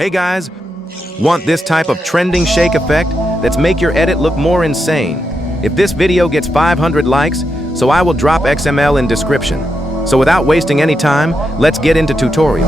Hey guys, want this type of trending shake effect that's make your edit look more insane? If this video gets 500 likes, so I will drop XML in description. So without wasting any time, let's get into tutorial.